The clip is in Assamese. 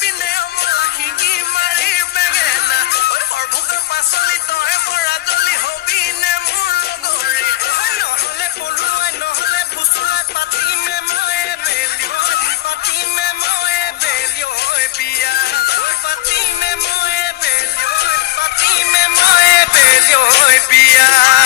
পিনে অমলা শিঙি মাৰি বেঙেনা সৰভোগৰ পাচলি তই বৰাদলি হবি নে মোৰ লগৰী নহলে পলুৱাই নহলে ফুচুৱাই পাতিমে মই বিয়া পাতিমে মই বিয়া